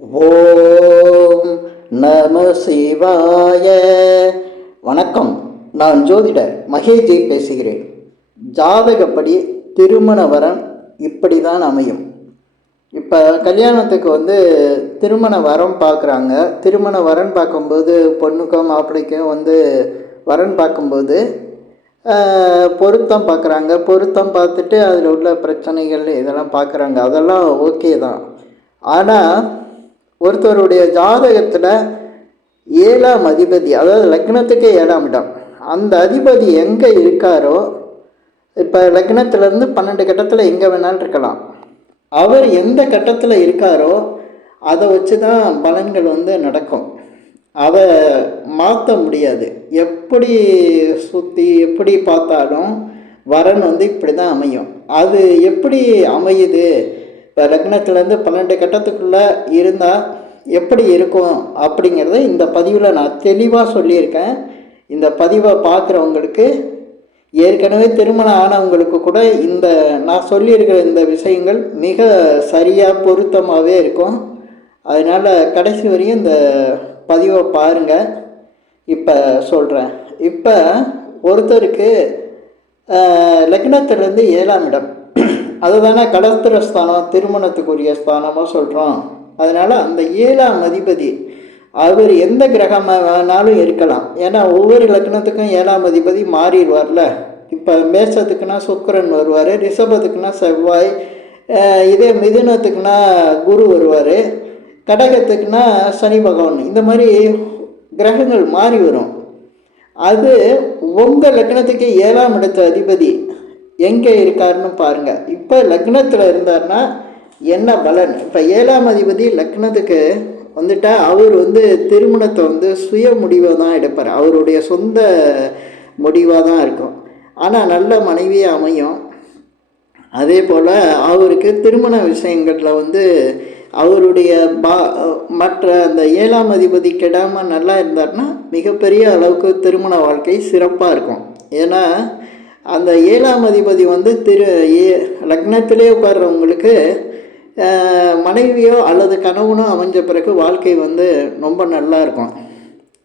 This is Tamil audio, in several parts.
ஓம் நம சிவாய. வணக்கம். நான் ஜோதிடர் மகேஜி பேசுகிறேன். ஜாதகப்படி திருமண வரன் இப்படி தான் அமையும். இப்போ கல்யாணத்துக்கு வந்து திருமண வரம் பார்க்குறாங்க திருமண வரன் பார்க்கும்போது பொண்ணுக்கும் மாப்பிள்ளைக்கும் வந்து வரன் பார்க்கும்போது பொருத்தம் பார்க்குறாங்க பொருத்தம் பார்த்துட்டு அதில் உள்ள பிரச்சனைகள் இதெல்லாம் பார்க்குறாங்க அதெல்லாம் ஓகே தான். ஆனால் ஒருத்தருடைய ஜாதகத்தில் ஏழாம் அதிபதி அதாவது லக்னத்துக்கே ஏழாம் இடம். அந்த அதிபதி எங்கே இருக்காரோ இப்போ லக்னத்திலேருந்து பன்னெண்டு கட்டத்தில் எங்கே வேணாலும் இருக்கலாம். அவர் எந்த கட்டத்தில் இருக்காரோ அதை வச்சு தான் பலன்கள் வந்து நடக்கும். அதை மாற்ற முடியாது. எப்படி சுற்றி எப்படி பார்த்தாலும் வரன் வந்து இப்படி தான் அமையும். அது எப்படி அமையுது? இப்போ லக்னத்துலேருந்து பன்னெண்டு கட்டத்துக்குள்ளே இருந்தால் எப்படி இருக்கும் அப்படிங்கிறத இந்த பதிவில் நான் தெளிவாக சொல்லியிருக்கேன். இந்த பதிவை பார்க்குறவங்களுக்கு ஏற்கனவே திருமணம் ஆனவங்களுக்கு கூட இந்த நான் சொல்லியிருக்கிற இந்த விஷயங்கள் மிக சரியாக பொருத்தமாகவே இருக்கும். அதனால் கடைசி வரையும் இந்த பதிவை பாருங்கள் இப்போ சொல்கிறேன் இப்போ ஒருத்தருக்கு லக்னத்துலேருந்து ஏழாம் இடம். அதுதானே கடத்திர ஸ்தானம் திருமணத்துக்குரிய ஸ்தானமாக சொல்கிறோம் அதனால் அந்த ஏழாம் அதிபதி அவர் எந்த கிரகமாக வேணாலும் இருக்கலாம். ஏன்னா ஒவ்வொரு லக்னத்துக்கும் ஏழாம் அதிபதி மாறிடுவார்ல. இப்போ மேஷத்துக்குன்னா சுக்கரன் வருவார் ரிஷபத்துக்குன்னா செவ்வாய் இதே மிதுனத்துக்குன்னா குரு வருவார் கடகத்துக்குன்னா சனி பகவான். இந்த மாதிரி கிரகங்கள் மாறி வரும். அது உங்கள் லக்னத்துக்கு ஏழாம் இடத்து அதிபதி எங்கே இருக்காருன்னு பாருங்கள் இப்போ லக்னத்தில் இருந்தார்னா என்ன பலன்? இப்போ ஏழாம் அதிபதி லக்னத்துக்கு வந்துட்டால் அவர் வந்து திருமணத்தை வந்து சுய முடிவாக தான் எடுப்பார். அவருடைய சொந்த முடிவாக தான் இருக்கும். ஆனால் நல்ல மனைவியாக அமையும். அதே போல் அவருக்கு திருமண விஷயங்களில் வந்து அவருடைய பா மற்ற அந்த ஏழாம் அதிபதி கெடாமல் நல்லா இருந்தார்னா மிகப்பெரிய அளவுக்கு திருமண வாழ்க்கை சிறப்பாக இருக்கும். ஏன்னா அந்த ஏழாம் அதிபதி வந்து திரு ஏ லக்னத்திலே உட்கார்றவங்களுக்கு மனைவியோ அல்லது கணவனோ அமைஞ்ச பிறகு வாழ்க்கை வந்து ரொம்ப நல்லா இருக்கும்.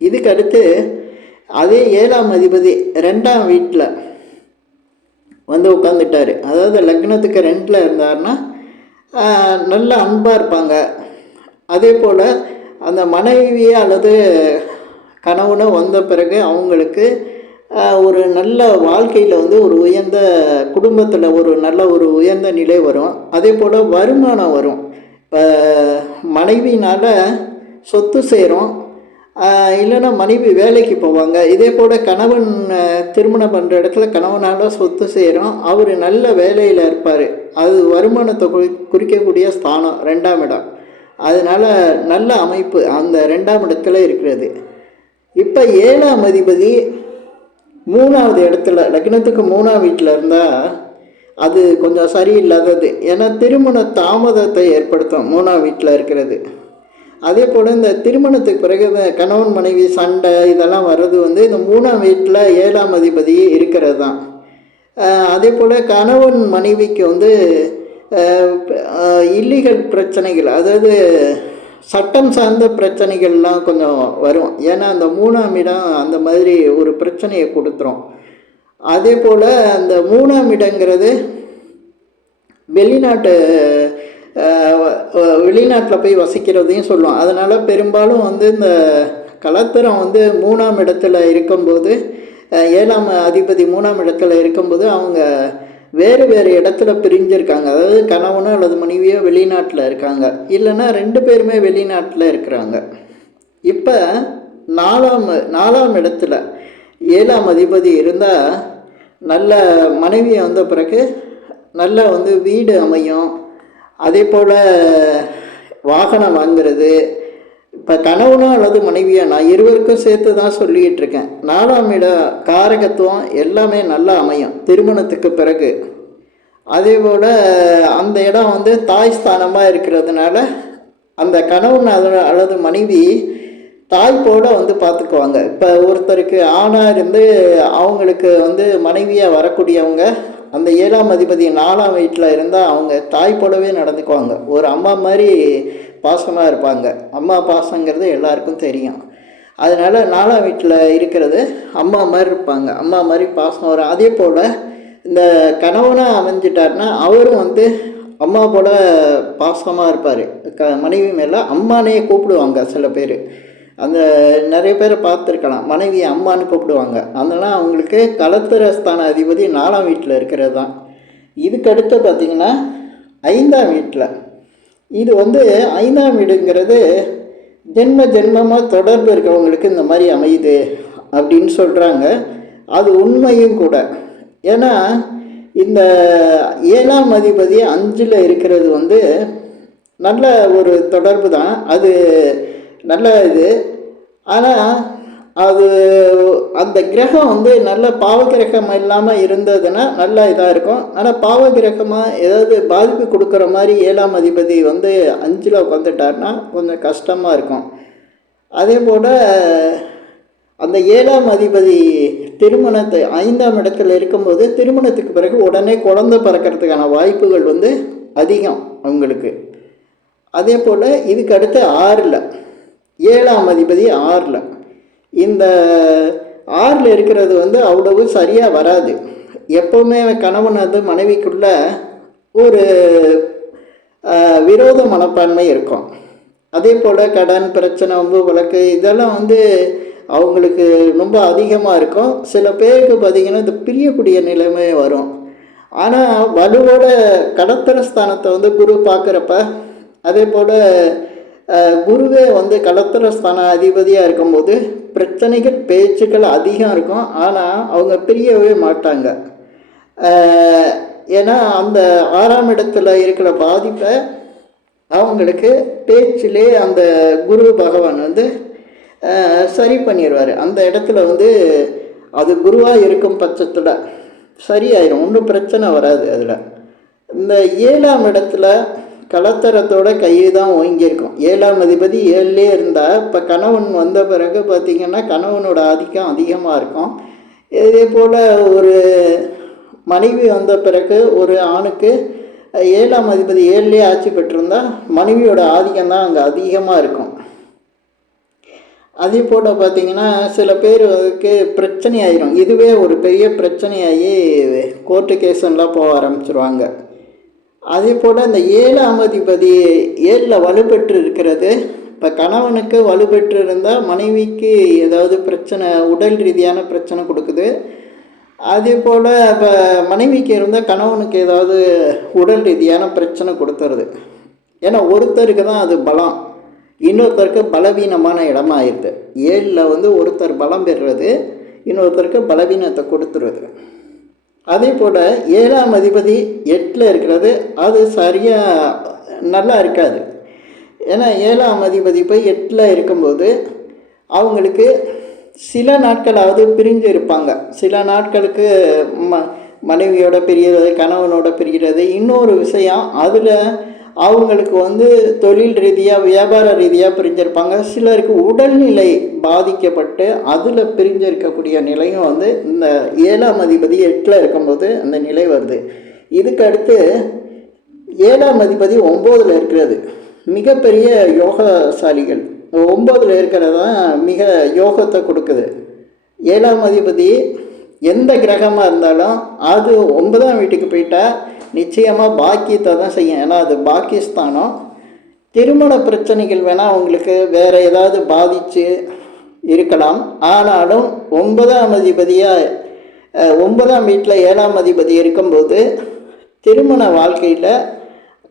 இதுக்கு அடுத்து அதே ஏழாம் அதிபதி ரெண்டாம் வீட்டில் வந்து உட்காந்துட்டாரு அதாவது லக்னத்துக்கு ரெண்டில் இருந்தாருன்னா நல்ல அன்பாக இருப்பாங்க. அதே போல் அந்த மனைவியோ அல்லது கணவனோ வந்த பிறகு அவங்களுக்கு ஒரு நல்ல வாழ்க்கையில் வந்து ஒரு உயர்ந்த குடும்பத்தில் ஒரு நல்ல ஒரு உயர்ந்த நிலை வரும். அதே போல் வருமானம் வரும். இப்போ மனைவினால் சொத்து சேரும். இல்லைன்னா மனைவி வேலைக்கு போவாங்க. இதே போல் கணவன் திருமணம் பண்ணுற இடத்துல கணவனால் சொத்து சேரும். அவர் நல்ல வேலையில் இருப்பார். அது வருமானத்தை குறி குறிக்கக்கூடிய ஸ்தானம் ரெண்டாம் இடம். அதனால் நல்ல அமைப்பு அந்த ரெண்டாம் இடத்துல இருக்கிறது. இப்போ ஏழாம் அதிபதி மூணாவது இடத்துல லக்னத்துக்கு மூணாம் வீட்டில் இருந்தால் அது கொஞ்சம் சரியில்லாதது. ஏன்னா திருமண தாமதத்தை ஏற்படுத்தும் மூணாம் வீட்டில் இருக்கிறது. அதே போல் இந்த திருமணத்துக்கு பிறகு இந்த கணவன் மனைவி சண்டை இதெல்லாம் வர்றது வந்து இந்த மூணாம் வீட்டில் ஏழாம் அதிபதி இருக்கிறது தான் அதே போல் கணவன் மனைவிக்கு வந்து இல்லீகல் பிரச்சனைகள் அதாவது சட்டம் சார்ந்த பிரச்சனைகள்லாம் கொஞ்சம் வரும். ஏன்னா அந்த மூணாம் இடம் அந்த மாதிரி ஒரு பிரச்சனையை கொடுத்துரும். அதே போல் அந்த மூணாம் இடங்கிறது வெளிநாட்டு வெளிநாட்டில் போய் வசிக்கிறதையும் சொல்லுவோம் அதனால் பெரும்பாலும் வந்து இந்த கலத்திரம் வந்து மூணாம் இடத்துல இருக்கும்போது ஏழாம் அதிபதி மூணாம் இடத்துல இருக்கும்போது அவங்க வேறு வேறு இடத்துல பிரிஞ்சிருக்காங்க. அதாவது கணவனோ அல்லது மனைவியோ வெளிநாட்டில் இருக்காங்க. இல்லைன்னா ரெண்டு பேருமே வெளிநாட்டில் இருக்கிறாங்க. இப்போ நாலாம் நாலாம் இடத்துல ஏழாம் அதிபதி இருந்தால் நல்ல மனைவியை வந்த பிறகு நல்ல வந்து வீடு அமையும். அதே போல் வாகனம் வாங்குறது இப்போ கணவனோ அல்லது மனைவியா நான் இருவருக்கும் சேர்த்து தான் சொல்லிக்கிட்டு இருக்கேன் நாலாம் இட காரகத்துவம் எல்லாமே நல்லா அமையும். திருமணத்துக்கு பிறகு. அதே போல் அந்த இடம் வந்து தாய் ஸ்தானமாக இருக்கிறதுனால அந்த கணவன் அது- அல்லது மனைவி தாய்ப்போட வந்து பார்த்துக்குவாங்க இப்போ ஒருத்தருக்கு ஆணாக இருந்து அவங்களுக்கு வந்து மனைவியாக வரக்கூடியவங்க அந்த ஏழாம் அதிபதி நாலாம் வீட்டில் இருந்தால் அவங்க தாய் நடந்துக்குவாங்க. ஒரு அம்மா மாதிரி பாசமாக இருப்பாங்க. அம்மா பாசங்கிறது எல்லாருக்கும் தெரியும். அதனால் நாலாம் வீட்டில் இருக்கிறது அம்மா மாதிரி இருப்பாங்க. அம்மா மாதிரி பாசம் வரும். அதே போல் இந்த கணவனாக அமைஞ்சிட்டாருன்னா அவரும் வந்து அம்மா போல் பாசமாக இருப்பார். க மனைவி மேலே அம்மானே கூப்பிடுவாங்க சில பேர். அந்த நிறைய பேரை பார்த்துருக்கலாம். மனைவி அம்மான்னு கூப்பிடுவாங்க. அதனால் அவங்களுக்கு கலத்திரஸ்தான அதிபதி நாலாம் வீட்டில் இருக்கிறது தான். இதுக்கடுத்து பார்த்திங்கன்னா ஐந்தாம் வீட்டில் இது வந்து ஐந்தாம் வீடுங்கிறது ஜென்ம ஜென்மமாக தொடர்பு இருக்கவங்களுக்கு இந்த மாதிரி அமையுது அப்படின்னு சொல்கிறாங்க அது உண்மையும் கூட. ஏன்னா இந்த ஏழாம் அதிபதி அஞ்சில் இருக்கிறது வந்து நல்ல ஒரு தொடர்பு தான் அது நல்ல இது. ஆனால் அது அந்த கிரகம் வந்து நல்ல பாவகிரகம் இல்லாமல் இருந்ததுன்னா நல்லா இதாக இருக்கும். ஆனால் பாவகிரகமாக ஏதாவது பாதிப்பு கொடுக்குற மாதிரி ஏழாம் அதிபதி வந்து அஞ்சில் உட்காந்துட்டாருன்னா கொஞ்சம் கஷ்டமாக இருக்கும். அதே போல் அந்த ஏழாம் அதிபதி திருமணத்தை ஐந்தாம் இடத்துல இருக்கும்போது திருமணத்துக்கு பிறகு உடனே குழந்தை பிறக்கிறதுக்கான வாய்ப்புகள் வந்து அதிகம் அவங்களுக்கு. அதே போல் இதுக்கு அடுத்து ஆறில் ஏழாம் அதிபதி ஆறில். இந்த ஆறில் இருக்கிறது வந்து அவ்வளவு சரியாக வராது. எப்போவுமே கணவன் வந்து மனைவிக்குள்ள ஒரு விரோத மனப்பான்மை இருக்கும். அதே போல் கடன் பிரச்சனை வம்பு வழக்கு இதெல்லாம் வந்து அவங்களுக்கு ரொம்ப அதிகமாக இருக்கும். சில பேருக்கு பார்த்திங்கன்னா இது பிரியக்கூடிய நிலைமை வரும். ஆனால் வலுவோட கடத்தர ஸ்தானத்தை வந்து குரு பார்க்குறப்ப அதே போல் குருவே வந்து கலத்திர ஸ்தான அதிபதியாக இருக்கும்போது பிரச்சனைகள் பேச்சுக்கள் அதிகம் இருக்கும். ஆனால் அவங்க பிரியவே மாட்டாங்க. ஏன்னா அந்த ஆறாம் இடத்துல இருக்கிற பாதிப்பை அவங்களுக்கு பேச்சிலே அந்த குரு பகவான் வந்து சரி பண்ணிடுவார் அந்த இடத்துல வந்து அது குருவாக இருக்கும் பட்சத்தில் சரியாயிரும். ஒன்றும் பிரச்சனை வராது அதில். இந்த ஏழாம் இடத்துல கலத்தரத்தோட கை தான் ஓங்கியிருக்கும். ஏழாம் அதிபதி ஏழுலேயே இருந்தால் இப்போ கணவன் வந்த பிறகு பார்த்திங்கன்னா கணவனோட ஆதிக்கம் அதிகமாக இருக்கும். இதே போல் ஒரு மனைவி வந்த பிறகு ஒரு ஆணுக்கு ஏழாம் அதிபதி ஏழுலேயே ஆட்சி பெற்றிருந்தால் மனைவியோட ஆதிக்கம் தான் அங்கே அதிகமாக இருக்கும். அதே போல் பார்த்திங்கன்னா சில பேருக்கு பிரச்சனை ஆயிரும். இதுவே ஒரு பெரிய பிரச்சனையாகி கோர்ட்டு கேஸெல்லாம் போக ஆரம்பிச்சிருவாங்க. அதே போல் இந்த ஏழாம் அதிபதி ஏழில் வலுப்பெற்று இருக்கிறது இப்போ கணவனுக்கு வலுப்பெற்று இருந்தால் மனைவிக்கு ஏதாவது பிரச்சனை உடல் ரீதியான பிரச்சனை கொடுக்குது. அதே போல் இப்போ மனைவிக்கு இருந்தால் கணவனுக்கு ஏதாவது உடல் ரீதியான பிரச்சனை கொடுத்துருது. ஏன்னா ஒருத்தருக்கு தான் அது பலம். இன்னொருத்தருக்கு பலவீனமான இடமா ஆயிடுது ஏழில் வந்து ஒருத்தர் பலம் பெறுறது இன்னொருத்தருக்கு பலவீனத்தை கொடுத்துருது. அதே போல் ஏழாம் அதிபதி எட்டில் இருக்கிறது அது சரியாக நல்லா இருக்காது. ஏன்னா ஏழாம் அதிபதி போய் எட்டில் இருக்கும்போது அவங்களுக்கு சில நாட்களாவது பிரிஞ்சு இருப்பாங்க. சில நாட்களுக்கு ம மனைவியோட பிரிகிறது கணவனோட பிரிகிறது இன்னொரு விஷயம் அதில் அவங்களுக்கு வந்து தொழில் ரீதியாக வியாபார ரீதியாக பிரிஞ்சிருப்பாங்க. சிலருக்கு உடல்நிலை பாதிக்கப்பட்டு அதில் பிரிஞ்சிருக்கக்கூடிய நிலையும் வந்து இந்த ஏழாம் அதிபதி எட்டில் இருக்கும்போது அந்த நிலை வருது. இதுக்கு அடுத்து ஏழாம் அதிபதி ஒம்போதில் இருக்கிறது. மிகப்பெரிய யோகசாலிகள். ஒம்போதில் இருக்கிறது தான் மிக யோகத்தை கொடுக்குது. ஏழாம் அதிபதி எந்த கிரகமாக இருந்தாலும் அது ஒன்பதாம் வீட்டுக்கு போயிட்டால் நிச்சயமாக பாக்கியத்தை தான் செய்யும். ஏன்னா அது பாக்கியஸ்தானம். திருமண பிரச்சனைகள் வேணால் அவங்களுக்கு வேறு ஏதாவது பாதித்து இருக்கலாம். ஆனாலும் ஒன்பதாம் அதிபதியாக ஒன்பதாம் வீட்டில் ஏழாம் அதிபதி இருக்கும்போது திருமண வாழ்க்கையில்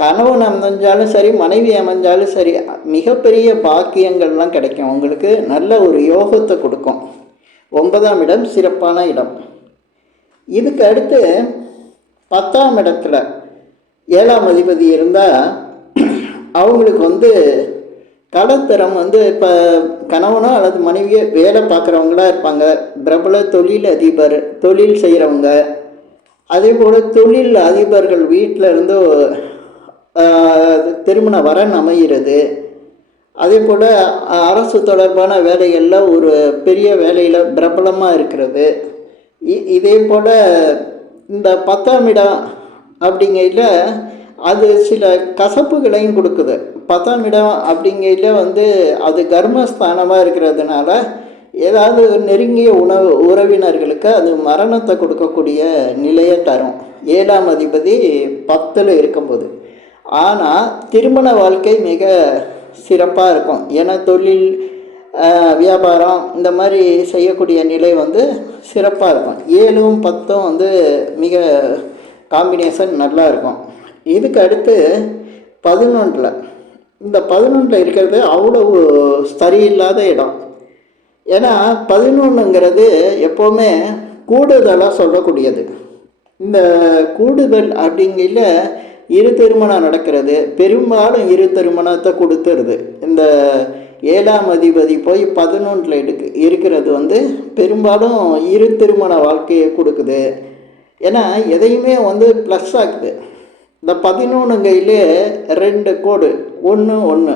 கணவன் அமைஞ்சாலும் சரி மனைவி அமைஞ்சாலும் சரி மிகப்பெரிய பாக்கியங்கள்லாம் கிடைக்கும். அவங்களுக்கு நல்ல ஒரு யோகத்தை கொடுக்கும். ஒன்பதாம் இடம் சிறப்பான இடம். இதுக்கு அடுத்து பத்தாம் இடத்துல ஏழாம் அதிபதி இருந்தால் அவங்களுக்கு வந்து கடத்திறம் வந்து இப்போ கணவனோ அல்லது மனைவியோ வேலை பார்க்குறவங்களா இருப்பாங்க. பிரபல தொழில் அதிபர் தொழில் செய்கிறவங்க அதே போல் தொழில் அதிபர்கள் வீட்டில் இருந்து திருமண வரன் அமைகிறது அதே போல் அரசு தொடர்பான வேலைகளில் ஒரு பெரிய வேலையில் பிரபலமாக இருக்கிறது. இ- இதே போல் இந்த பத்தாம் இடம் அப்படிங்கையில் அது சில கசப்புகளையும் கொடுக்குது. பத்தாம் இடம் அப்படிங்கையில் வந்து அது கர்மஸ்தானமாக இருக்கிறதுனால ஏதாவது நெருங்கிய உணவு உறவினர்களுக்கு அது மரணத்தை கொடுக்கக்கூடிய நிலையை தரும். ஏழாம் அதிபதி பத்தில் இருக்கும்போது. ஆனால் திருமண வாழ்க்கை மிக சிறப்பாக இருக்கும். ஏன்னா தொழில் வியாபாரம் இந்த மாதிரி செய்யக்கூடிய நிலை வந்து சிறப்பாக இருக்கும். ஏழும் பத்தும் வந்து மிக காம்பினேஷன் நல்லா இருக்கும். இதுக்கு அடுத்து பதினொன்றில். இந்த பதினொன்றில் இருக்கிறது அவ்வளவு சரியில்லாத இடம். ஏன்னா பதினொன்றுங்கிறது எப்போவுமே கூடுதலாக சொல்லக்கூடியது. இந்த கூடுதல் அப்படிங்கில இரு திருமணம் நடக்கிறது. பெரும்பாலும் இரு திருமணத்தை கொடுத்துருது. இந்த ஏழாம் அதிபதி போய் பதினொன்றில் எடுக்கு இருக்கிறது வந்து பெரும்பாலும் இரு திருமண வாழ்க்கையை கொடுக்குது. ஏன்னா எதையுமே வந்து ப்ளஸ் ஆகுது இந்த பதினொன்று கையிலே ரெண்டு கோடு ஒன்று ஒன்று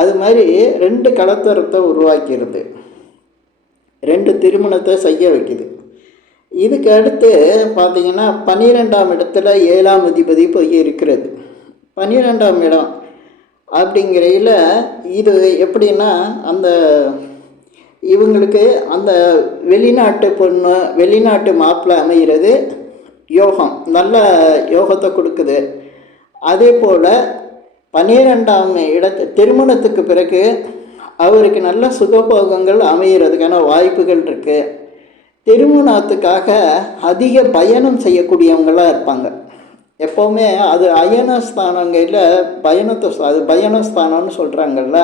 அது மாதிரி ரெண்டு கலத்தரத்தை உருவாக்கிடுது ரெண்டு திருமணத்தை செய்ய வைக்குது. இதுக்கு அடுத்து பார்த்தீங்கன்னா பன்னிரெண்டாம் இடத்துல ஏழாம் அதிபதி போய் இருக்கிறது. பன்னிரெண்டாம் இடம் அப்படிங்கிறையில் இது எப்படின்னா அந்த இவங்களுக்கு அந்த வெளிநாட்டு பொண்ணு வெளிநாட்டு மாப்பிள்ளை அமைகிறது யோகம் நல்ல யோகத்தை கொடுக்குது. அதே போல் பன்னிரெண்டாம் இடத்து திருமணத்துக்கு பிறகு அவருக்கு நல்ல சுகபோகங்கள் அமைகிறதுக்கான வாய்ப்புகள் இருக்குது திருமணத்துக்காக அதிக பயணம் செய்யக்கூடியவங்களாக இருப்பாங்க. எப்போவுமே அது அயனஸ்தானங்களில் பயணத்தை அது பயணஸ்தானம்னு சொல்கிறாங்கல்ல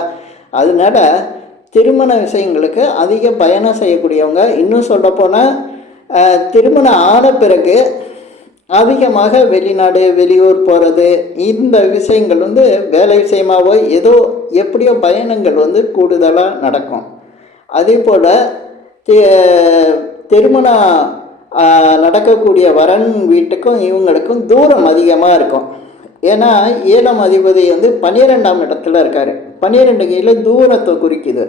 அதனால திருமண விஷயங்களுக்கு அதிக பயணம் செய்யக்கூடியவங்க இன்னும் சொல்லப்போனால் திருமணம் ஆன பிறகு அதிகமாக வெளிநாடு வெளியூர் போகிறது இந்த விஷயங்கள் வந்து வேலை விஷயமாவோ ஏதோ எப்படியோ பயணங்கள் வந்து கூடுதலாக நடக்கும். அதே போல் திருமணம் நடக்கக்கூடிய வரன் வீட்டுக்கும் இவங்களுக்கும் தூரம் அதிகமாக இருக்கும். ஏன்னா ஏழாம் அதிபதி வந்து பன்னிரெண்டாம் இடத்துல இருக்கார். பன்னிரெண்டு கையில் தூரத்தை குறிக்குது.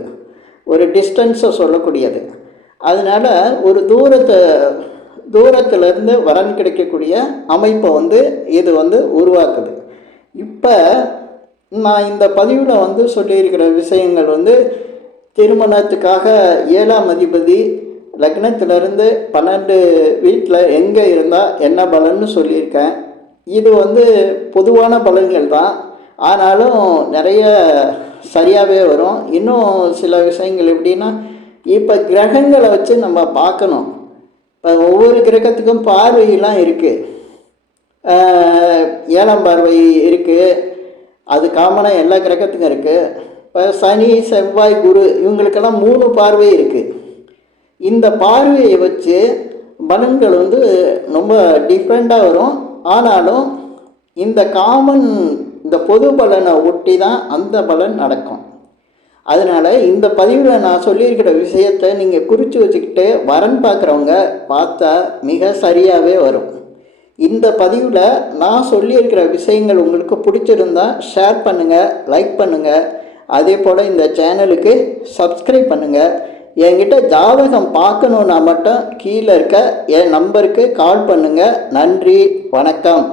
ஒரு டிஸ்டன்ஸை சொல்லக்கூடியது. அதனால் ஒரு தூரத்தை தூரத்திலிருந்து வரன் கிடைக்கக்கூடிய அமைப்பை வந்து இது வந்து உருவாக்குது. இப்போ நான் இந்த பதிவில் வந்து சொல்லியிருக்கிற விஷயங்கள் வந்து திருமணத்துக்காக ஏழாம் அதிபதி லக்னத்திலிருந்து பன்னெண்டு வீட்டில் எங்கே இருந்தால் என்ன பலன்னு சொல்லியிருக்கேன். இது வந்து பொதுவான பலன்கள் தான். ஆனாலும் நிறைய சரியாகவே வரும். இன்னும் சில விஷயங்கள் எப்படின்னா இப்போ கிரகங்களை வச்சு நம்ம பார்க்கணும். இப்போ ஒவ்வொரு கிரகத்துக்கும் பார்வையெல்லாம் இருக்குது ஏழாம் பார்வை இருக்குது அது காமனாக எல்லா கிரகத்துக்கும் இருக்குது இப்போ சனி செவ்வாய் குரு இவங்களுக்கெல்லாம் மூணு பார்வை இருக்குது இந்த பார்வையை வச்சு பலன்கள் வந்து ரொம்ப டிஃப்ரெண்ட்டாக வரும். ஆனாலும் இந்த காமன் இந்த பொது பலனை ஒட்டி தான் அந்த பலன் நடக்கும். அதனால் இந்த பதிவில் நான் சொல்லியிருக்கிற விஷயத்தை நீங்கள் குறித்து வச்சுக்கிட்டு வரன் பார்க்குறவங்க பார்த்தா மிக சரியாகவே வரும். இந்த பதிவில் நான் சொல்லியிருக்கிற விஷயங்கள் உங்களுக்கு பிடிச்சிருந்தா ஷேர் பண்ணுங்கள் லைக் பண்ணுங்கள் அதே போல் இந்த சேனலுக்கு சப்ஸ்கிரைப் பண்ணுங்கள் என்கிட்ட ஜாதகம் பார்க்கணுன்னா மட்டும் கீழே இருக்க என் நம்பருக்கு கால் பண்ணுங்கள் நன்றி வணக்கம்.